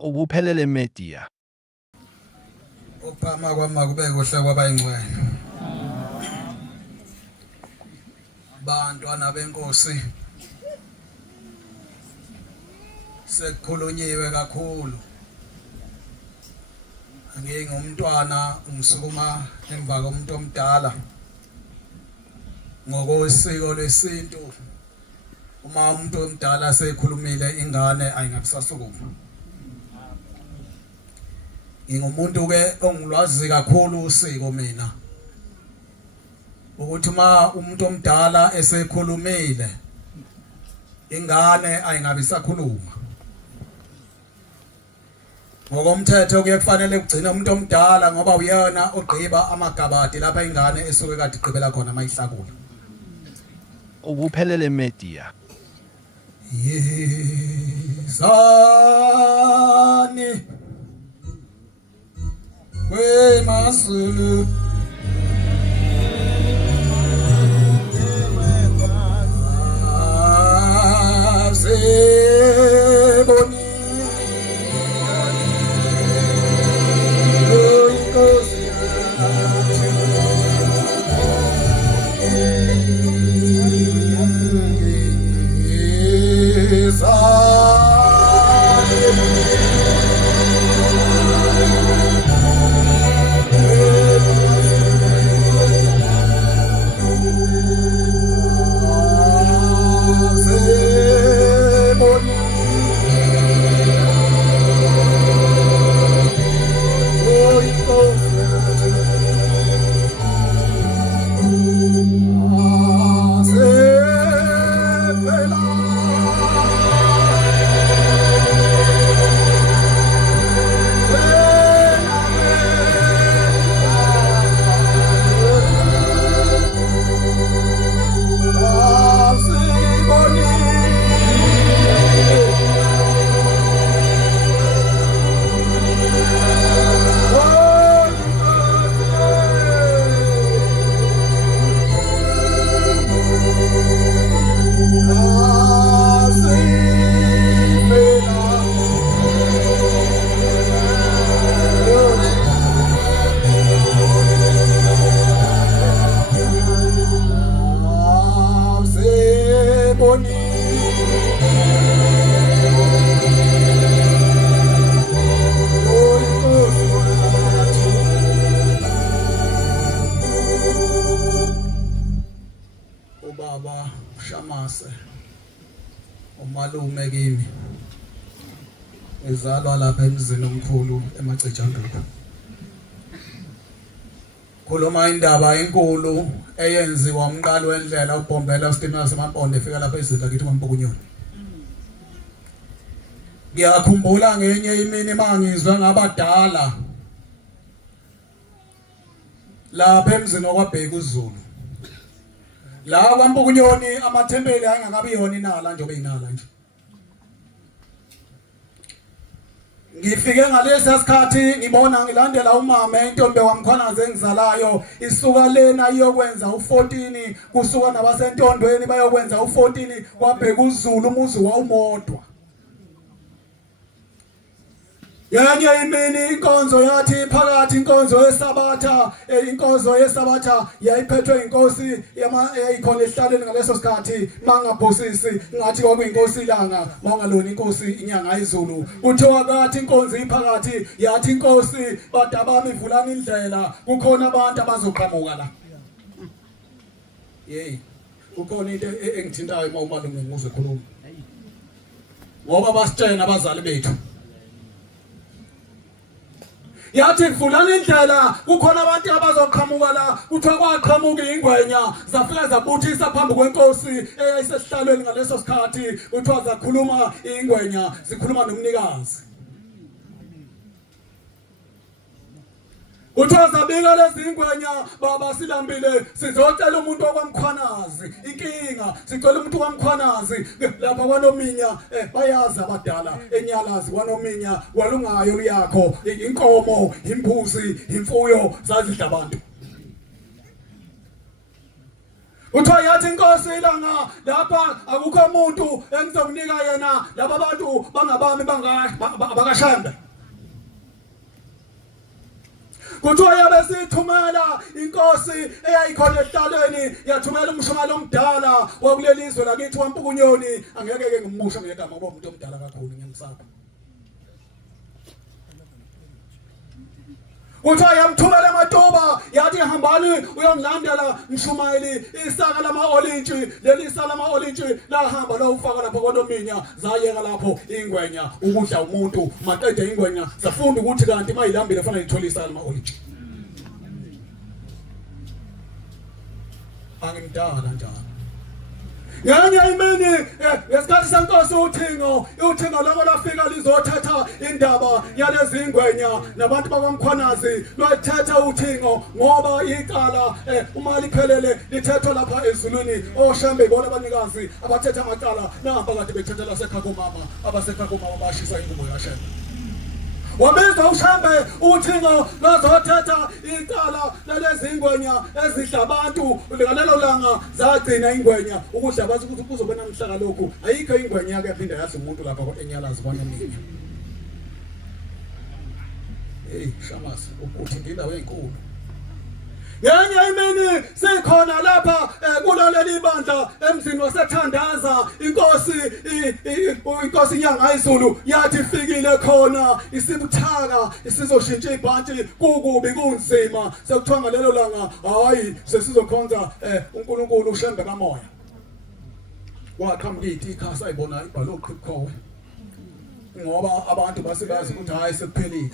ubuphelele media. Uphama kwama kube kuhle kwabayingcwele. Bantwana benkosi sekukhulunyiwe kakhulu. Ngingumntwana umsukuma emva komuntu omdala. Ngokosiko lesintu uma umuntu omdala sekhulumile ingane ayingabisasukuma. Ngingumuntu ke ongilwazi kakhulu usiko mina. Ukuthi uma umuntu omdala esekhulumile ingane ayingabisakhuluma. Ngokomthetho kuye kufanele kugcine umuntu omdala ngoba uyena ogqiba amagabadi lapha ingane esuke kade igqibela khona mayihlakula. Ubuphelele media. Yezani we masulu Seboni Ubaba Shamase umalume kimi ezalwa lapha emzini omkhulu eMacijandulu. Khuluma indaba enkulu eyenziwa umqalo wendlela ubhombela uStimela seMampondo efika lapha eZindla kithi kwaMpukunyoni. Ngiyakhumbula ngenye imini mangizwe ngabadala lapha emzini okwabheka uZulu. La kwaMpukunyoni amathempeli ayengakabi yona inala nje obeyinala nje. Ngifike ngalesi sikhathi ngibona ngilandela umama intombi kwamkhwanaze engizalayo isuka lena iyokwenza u14 kusuka nabasentondweni bayokwenza u14 kwabheka uZulu umuzi wawumodwa. Yenye imini inkonzo yathi phakathi inkonzo yesabatha yayiphethwe inkosi yayikhona ehlaleni ngaleso sikhathi mangaphosisi ngathi kwakuyinkosi ilanga mangalona inkosi inyanga izulu. Kuthiwa kathi inkonzo iphakathi yathi inkosi badabami ivulani indlela kukhona abantu abazoqhamuka la. Hey kukhona into engithintayo uma umalume ngizwe khuluma. Ngoba basitshena abazali bethu yathi kuvulana indlela kukhona abantu abazoqhamuka la. Kuthiwa kwaqhamuka ingwenya zafika zabuthisa phambi kwenkosi eyayisesihlalweni ngaleso sikhathi. Kuthiwa zakhuluma ingwenya zikhuluma nomnikazi. Kuthiwa zabika lezi ingwenya baba silambile sizocela umuntu okwamkhwanazi inkinga sicela umuntu okwamkhwanazi lapha kwaNominya bayazi abadala eNyalazi kwaNominya kwalungayo yakho inkomo imbuzi imfuyo zazidla abantu. Uthiwa yathi inkosi ilanga lapha akukho umuntu engizomnika yena laba abantu bangabami bakashambe. Kuthiwa yabe sithumela inkosi eyayikhona ehlalweni yathumela umshumela omdala wakuleli izwe lakithi waMpukunyoni angeke ke ngimusha ngegama ngoba umuntu omdala kakhulu ngiyamsaba. Kuthiwa yamthumela eMatuba yathi hambani uyomlandela Mshumayeli isaka lama-olintshi leli saka lama-olintshi lahamba lawufaka lapho koNominya zayeka lapho ingwenya ukudla umuntu maqede ingwenya zafunda ukuthi kanti mayilambile fanele ithole isaka lama-olintshi. Angimdala njalo. Ngenye imini ngesikhathi senkosi uThingo lokho lafika lizothatha indaba yalezi ingwenya nabantu bakwaMkhwanazi lwathatha uThingo ngoba icala uma liphelele lithethwa lapha ezulwini oShambe ibona abanikazi abathetha amacala namba kade bethetha laseKhakumama abaseKhakumama bashisa ingubo yaShambe. Wabizwa uShambe uThingo lozothetha icala lalezi ingwenya ezidla abantu ngalelo langa zagcina ingwenya ukudla bathi ukuthi kuzobe namhlaka lokhu ayikho ingwenya yake yaphinda yathi umuntu lapha eNyalazi kwaNominya. Hey Shamasi ukuthi ngindawo enkulu. Ngenye imini sikhona lapha kuloleli bandla emzini waseThandaza inkosi inyanga iZulu yathi ifikile khona isibuthaka isizoshintsha ibhanti kukubi kunzima sekuthiwa ngalelo langa hayi sesizokhonza uNkulunkulu uShembe kamoya. Waqhamuka ikhasa ayibona ibhalo uqhikhowe ngoba abantu basebazi ukuthi hayi sekuphelile.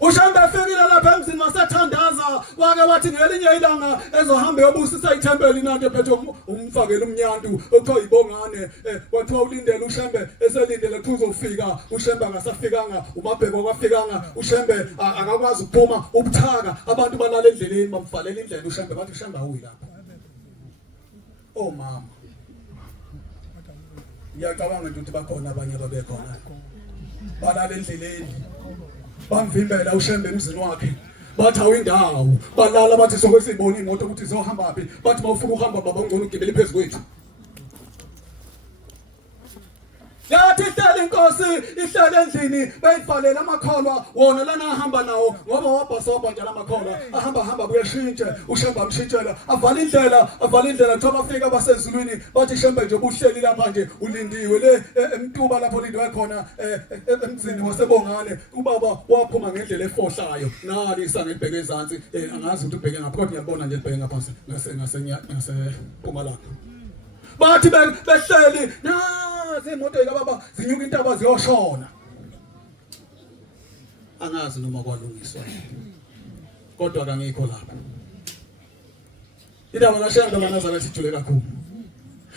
uShambe efikile lapha emzini waseThandaza wake wathi ngelinye ilanga ezohamba yobusisa ithempeli nanto ephethe umfakela umnyantu okuthiwa ibongane kwathiwa ulindele uShambe eselindele kuthi uzofika uShambe akasafikanga uMabheko akafikanga uShambe akakwazi ukuphuma ubuthaka abantu balala endleleni bamvalela indlela uShambe bathi uShambe awuyi lapha. Oh mama ngiyacabanga nje ukuthi bakhona abanye ababekhona balala endleleni bamvimbela uShambe emzini wakhe bathi awindawo balala bathi sokwesibona imoto ukuthi izohamba phi bathi mawufuna uhamba baba ngcono ugibele phezulu kwethu. Yathi ihlala inkosi ihlala endlini bayivalela amakholwa wona lana ahamba nawo ngoba wabhasobha njalo amakholwa ahamba kuyashintshe uShambe amshintshela avala indlela thoba bafika basezulwini bathi Shambe nje ubuhleli lapha nje ulindiwe le eMtuba lapho lindiwe khona emzini wasebongane ubaba waphuma ngendlela efohlayo nali isange libheke ezantsi angazi ukuthi ubheke ngapha kodwa ngiyabona nje libheke ngaphansi ngase Mpumalanga. Bathi behleli nazi imoto yikababa zinyuka intaba ziyoshona. Angazi noma kwalungiswa kodwa kangikho lapha. Indaba kaShambe kaNazaretha ijule kakhulu.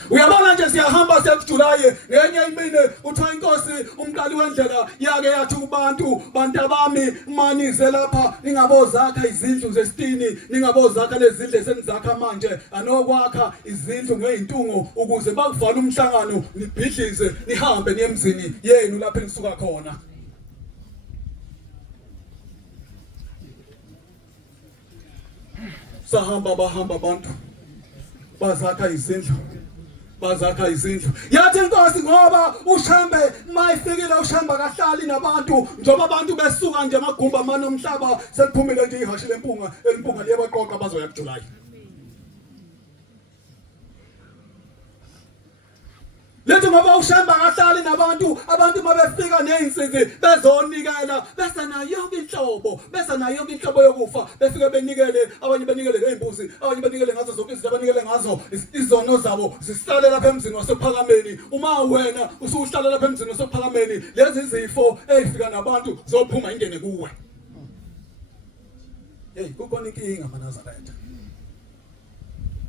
Uyabona nje siyahamba siyakujulaye ngenye imini uthiwa inkosi umqali wendlela yake yathi kubantu bami manize lapha ningabozakha izindlu zesitini ningabozakha lezindlu esenizakha manje anokwakha izindlu ngeintungo ukuze bakuvala umhlangano nibhidlize nihambe niyemzini yenu lapha enisuka khona. Bahamba abantu bazakha izindlu yathi inkosi ngoba uShambe mayifikile uShambe akahlali nabantu njengoba abantu besuka nje amagumba manje omhlaba seliphumile nje ihashi lempunga liyabaqoqa bazoya kuJulayi. Lethi ngoba uShambe akahlali nabantu abantu mabefika nezinsizi bezonikela bese nayo yonke inhlobo yokufa befike benikele abanye benikele ngeimbuzi abanye benikele ngazo zonke izinto abanikele ngazo izono zabo zisihlale lapha emzini wasephakameni. Uma wena usuhlala lapha emzini wasephakameni lezi izifo ezifika nabantu zophuma ingene kuwe. Hey kukhona inkinga maNazaretha,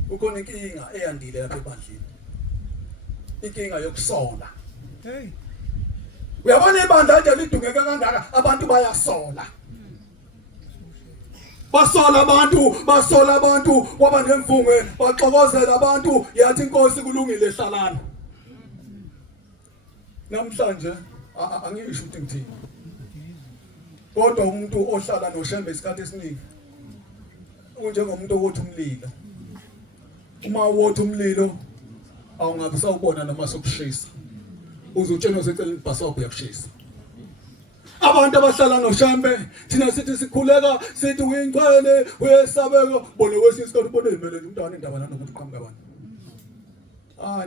kukhona inkinga eyandile lapha ebandleni, inkinga yokusola. Hey uyabona ibandla nje lidungeka kangaka abantu bayasola. Basola abantu kwaba nemvungwe baxokozela abantu yathi inkosi kulungile ehlalana. Namhlanje angisho ukuthi ngithini kodwa umuntu ohlala noShambe isikhathi esiningi unjengomuntu othi umlilo uma wothi umlilo awungabe sawubona noma sokushisa uzutshena usecela ibhasobho yakushisa abantu abahlala noShambe thina sithi sikhuleka sithi uyingcwele uyesabeka bona kwesinye isikhathi ubone imele umntwana indaba nanokuthi uqhamuka abantu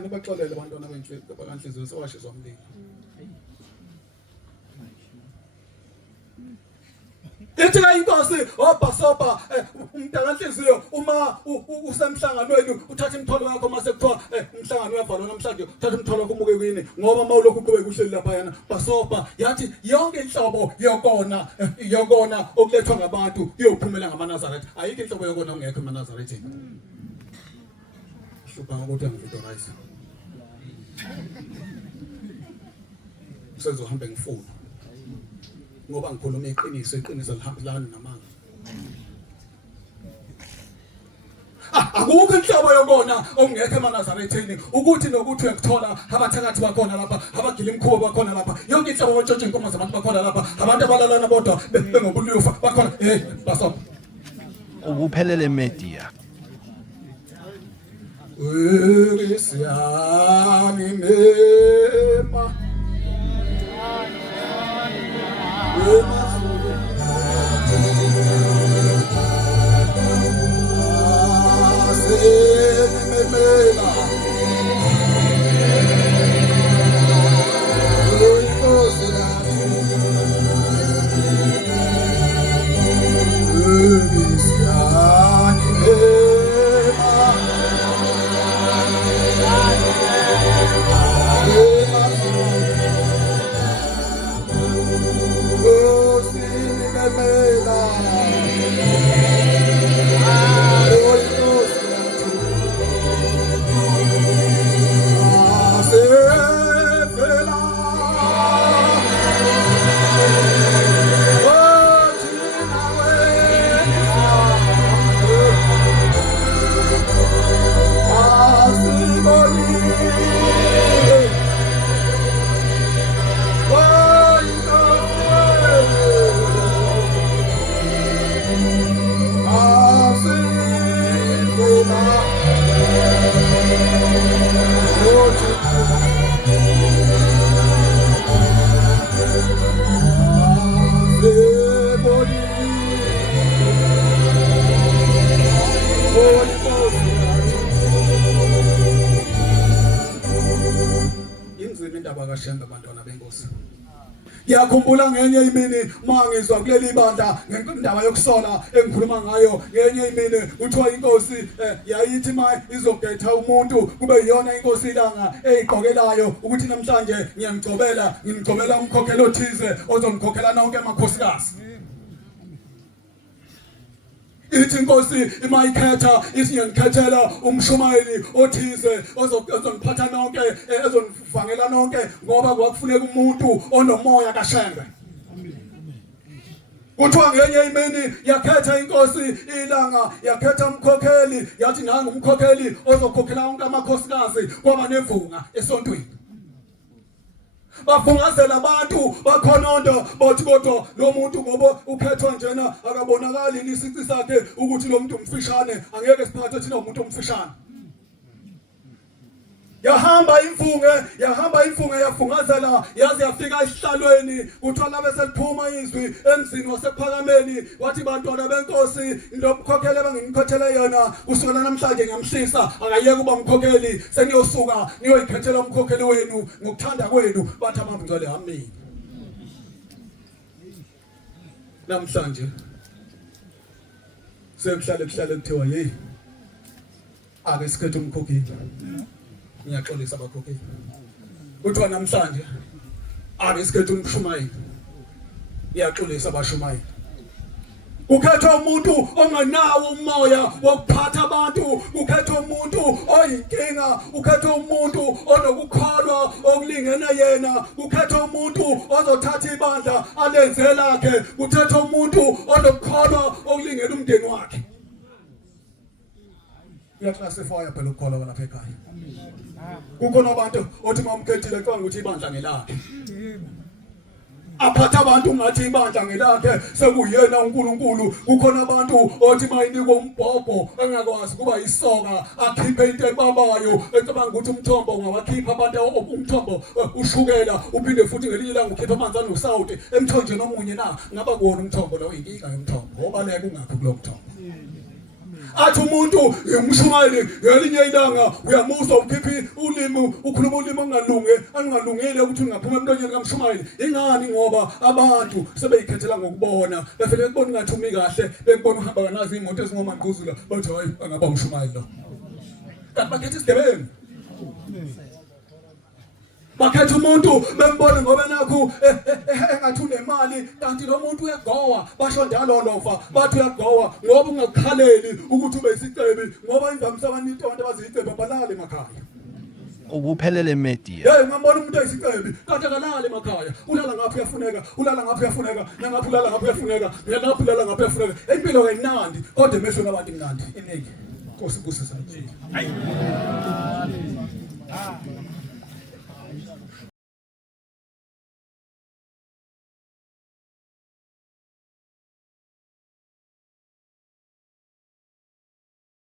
nibaxolele abantwana benhlizwe bakanhliziyo sewashiswa umlilo ithi la inkosi obhasoba umntakanhliziyo uma usemhlanganweni uthatha imitholo yakho mase kuthiwa umhlangano uyavalwa namhlanje uthatha imitholo yakho umuke kwini ngoba mawulokhu uqhubeka uhleli lapha yana basoba yathi yonke inhlobo yokona okulethwa ngabantu iyophumela ngamaNazaretha ayikho inhlobo yokona ongekho eManazaretha hlupha ukuthi angivitalize sezohambe ngifuna ngoba ngikhuluma iqiniso lihambelana namanga akukho inhlobo yokona ongekho eManazaretheni ukuthi nokuthi uyakuthola abathakathi bakhona lapha abagila imkhubo bakhona lapha yonke inhlobo wetshontshe inkomo zabantu bakhona lapha abantu abalalana bodwa bengobulufa bakhona basoba Ubuphelele media. Urisiyani mema Ngiyakhumbula ngenye imini mangizwa kuleli bandla ngendaba yokusola engikhuluma ngayo ngenye imini kuthiwa inkosi yayithi maye izogetha umuntu kube yiyona inkosi ilanga eyiqokelayo ukuthi namhlanje ngimgcobela umkhokhelo othize ozomkhokhela nonke amakhosikazi ithi inkosi imayikhetha isingikhethela umshumayeli othize ozongiphatha nonke ezonivangela nonke ngoba kwakufuneka umuntu onomoya kaShembe kuthiwa ngenye imini yakhetha inkosi ilanga yakhetha umkhokheli yathi nanga umkhokheli ozokhokhela wonke amakhosikazi kwaba nevunga esontweni bafungazela abantu bakhononda bathi kodwa lo muntu ngoba ukhethwa njena akabonakali isici sakhe ukuthi lo muntu umfishane angeke siphathe thina umuntu umfishane yahamba imfunge yafungazela yaze yafika esihlalweni kuthiwa labe seliphuma izwi emzini wasephakameni wathi bantwana benkosi lomkhokheli ebengimkhokhele yona kusukela namhlanje ngiyamhlisa akayeke kuba umkhokheli seniyosuka niyoyikhethela umkhokheli wenu ngokuthanda kwenu bathi abantu ngcwele amen namhlanje sekuhlale kuthiwa hey ake sikhethe umkhokheli ngiyaxolisa abakhokheli kuthiwa namhlanje ake sikhethe umshumayeli ngiyaxolisa abashumayeli kukhethwa umuntu onganawo umoya wokuphatha abantu kukhethwa umuntu oyinkinga kukhethwa umuntu onokukholwa okulingena yena kukhethwa umuntu ozothatha ibandla alenze lakhe kukhethwa umuntu onokukholwa okulingena umndeni wakhe uyaclassify phela ukukholwa lapha ekhaya kukhona abantu othi mamkhethile xa ukuthi ibandla ngelakhe aphatha abantu ngathi ibandla ngelakhe sekuyena uNkulunkulu. Kukhona abantu othi mayinikwe umbhobho engakwazi kuba isoka akhiphe into ebabayo ecabanga ukuthi umthombo ungawakhipha abantu umthombo ushukela uphinde futhi ngelinye ilanga ukhipha amanzi anosawuti emthonjeni omunye na ngaba kuwona umthombo lo inkinga yomthombo obaleka ungaphi kulo mthombo. Athi umuntu umshumayeli ngelinye ilanga uyamuzwa ukhiphi ulimi ukhuluma ulimi angalungile ukuthi ungaphuma emlonyeni kamshumayeli. Ingani? Ngoba abantu sebeyikhethela ngokubona befike kubona ngathi umi kahle bekubona uhamba kanazi imoto ezingomanquzula bathi hayi angaba umshumayeli lo. Kanti bakhetha isigebengu. Bakhetha umuntu bembona ngoba nakho engathi unemali kanti lo muntu uyagowa basho njalo lofa bathi uyagowa ngoba ungakhaleli ukuthi ube isicebi ngoba imvamisa abantu abazicebe balala emakhaya. Ubuphelele media. Ngambona umuntu eyisicebi kanti akalala emakhaya. Ulala ngaphi uyafuneka, ulala ngaphi uyafuneka, nangaphi ulala ngaphi uyafuneka, ngaphi ulala ngaphi uyafuneka. Impilo kayinandi kodwa emehlweni abantu imnandi iningi. Nkosi kusisa nje. Hayi.